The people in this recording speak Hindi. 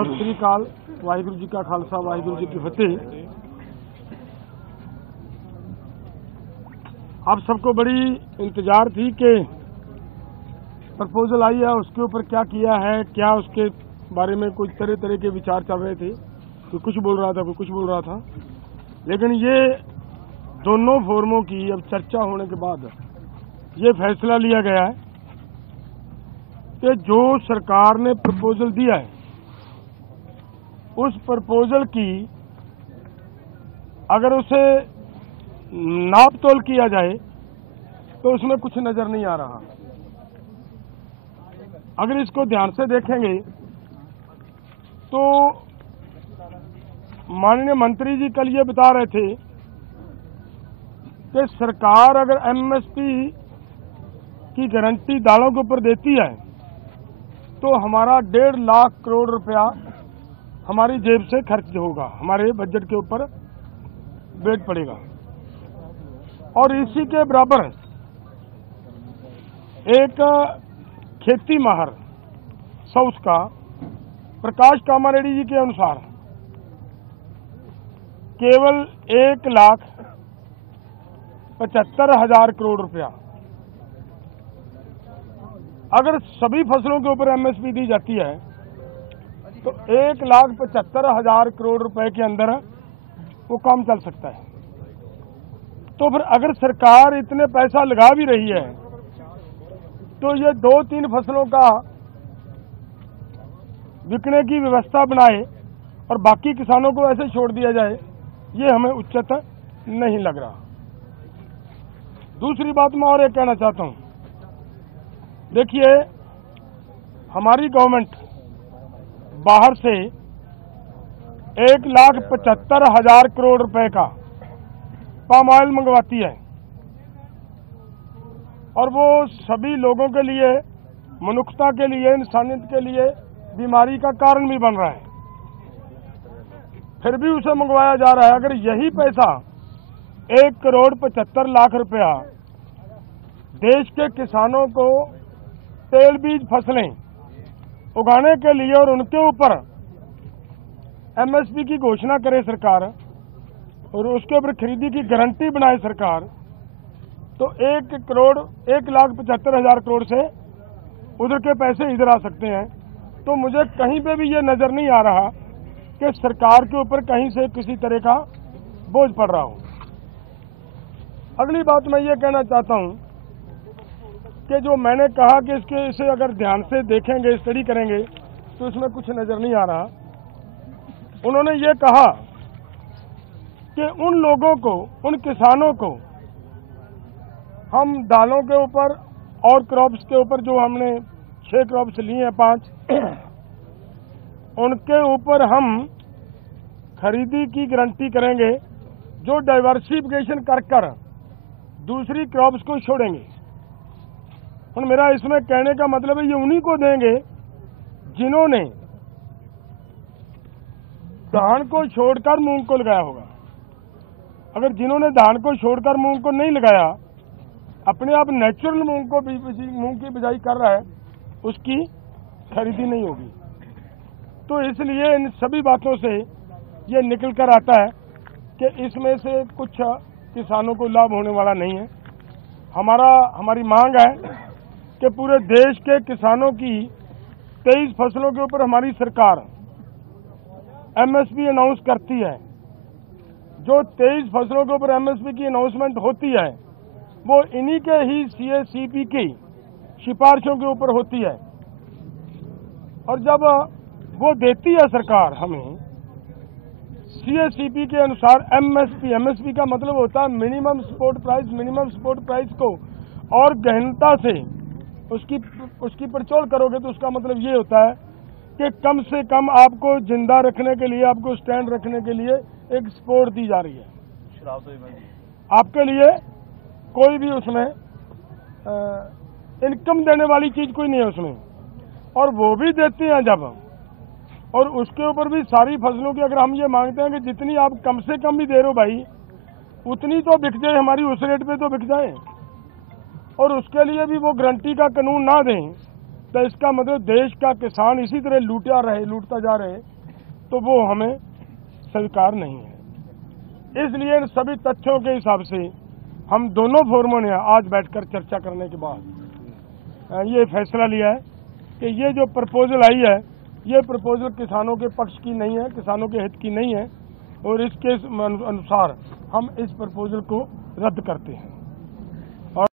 सत श्री अकाल, वाहिगुरू जी का खालसा, वाहिगुरू जी की फतेह। आप सबको बड़ी इंतजार थी कि प्रपोजल आई है, उसके ऊपर क्या किया है, क्या उसके बारे में कुछ तरह तरह के विचार चल रहे थे। कोई कुछ बोल रहा था, कोई कुछ बोल रहा था, लेकिन ये दोनों फोरमों की अब चर्चा होने के बाद ये फैसला लिया गया है कि जो सरकार ने प्रपोजल दिया है उस प्रपोजल की अगर उसे नाप तोल किया जाए तो उसमें कुछ नजर नहीं आ रहा। अगर इसको ध्यान से देखेंगे तो माननीय मंत्री जी कल ये बता रहे थे कि सरकार अगर एमएसपी की गारंटी दालों के ऊपर देती है तो हमारा 1.5 लाख करोड़ रुपया हमारी जेब से खर्च होगा, हमारे बजट के ऊपर वेट पड़ेगा। और इसी के बराबर एक खेती माहर साउथ का प्रकाश कामारेड्डी जी के अनुसार केवल 1,75,000 करोड़ रुपया अगर सभी फसलों के ऊपर एमएसपी दी जाती है तो 1,75,000 करोड़ रुपए के अंदर वो काम चल सकता है। तो फिर अगर सरकार इतने पैसा लगा भी रही है तो ये 2-3 फसलों का बिकने की व्यवस्था बनाए और बाकी किसानों को ऐसे छोड़ दिया जाए, ये हमें उचित नहीं लग रहा। दूसरी बात मैं और एक कहना चाहता हूं, देखिए हमारी गवर्नमेंट बाहर से 1,75,000 करोड़ रुपए का पाम ऑयल मंगवाती है और वो सभी लोगों के लिए, मनुष्यता के लिए, इंसानियत के लिए बीमारी का कारण भी बन रहा है, फिर भी उसे मंगवाया जा रहा है। अगर यही पैसा 1,75,00,000 रुपया देश के किसानों को तेल बीज फसलें उगाने के लिए और उनके ऊपर एमएसपी की घोषणा करे सरकार और उसके ऊपर खरीदी की गारंटी बनाए सरकार, तो 1,75,000 करोड़ से उधर के पैसे इधर आ सकते हैं। तो मुझे कहीं पे भी ये नजर नहीं आ रहा कि सरकार के ऊपर कहीं से किसी तरह का बोझ पड़ रहा हो। अगली बात मैं ये कहना चाहता हूं कि जो मैंने कहा कि इसे अगर ध्यान से देखेंगे, स्टडी करेंगे तो इसमें कुछ नजर नहीं आ रहा। उन्होंने ये कहा कि उन लोगों को, उन किसानों को हम दालों के ऊपर और क्रॉप्स के ऊपर, जो हमने 6 क्रॉप्स लिए हैं 5, उनके ऊपर हम खरीदी की गारंटी करेंगे जो डाइवर्सिफिकेशन कर दूसरी क्रॉप्स को छोड़ेंगे। और मेरा इसमें कहने का मतलब है ये उन्हीं को देंगे जिन्होंने धान को छोड़कर मूंग को लगाया होगा। अगर जिन्होंने धान को छोड़कर मूंग को नहीं लगाया, अपने आप नेचुरल मूंग की बिजाई कर रहा है, उसकी खरीदी नहीं होगी। तो इसलिए इन सभी बातों से ये निकल कर आता है कि इसमें से कुछ किसानों को लाभ होने वाला नहीं है। हमारी मांग है कि पूरे देश के किसानों की 23 फसलों के ऊपर हमारी सरकार एमएसपी अनाउंस करती है। जो 23 फसलों के ऊपर एमएसपी की अनाउंसमेंट होती है वो इन्हीं के ही सीएसीपी की सिफारिशों के ऊपर होती है। और जब वो देती है सरकार हमें सीएसीपी के अनुसार एमएसपी का मतलब होता है minimum support price. Minimum support price को और गहनता से उसकी पड़चोल करोगे तो उसका मतलब ये होता है कि कम से कम आपको जिंदा रखने के लिए, आपको स्टैंड रखने के लिए एक सपोर्ट दी जा रही है। आपके लिए कोई भी उसमें इनकम देने वाली चीज कोई नहीं है उसमें, और वो भी देते हैं जब, और उसके ऊपर भी सारी फसलों की अगर हम ये मांगते हैं कि जितनी आप कम से कम भी दे रहे हो भाई, उतनी तो बिक जाए हमारी, उस रेट पे तो बिक जाए, और उसके लिए भी वो गारंटी का कानून ना दें तो इसका मतलब देश का किसान इसी तरह लूटता जा रहे, तो वो हमें स्वीकार नहीं है। इसलिए इन सभी तथ्यों के हिसाब से हम दोनों फोरमों ने आज बैठकर चर्चा करने के बाद ये फैसला लिया है कि ये जो प्रपोजल आई है, ये प्रपोजल किसानों के पक्ष की नहीं है, किसानों के हित की नहीं है, और इसके अनुसार हम इस प्रपोजल को रद्द करते हैं।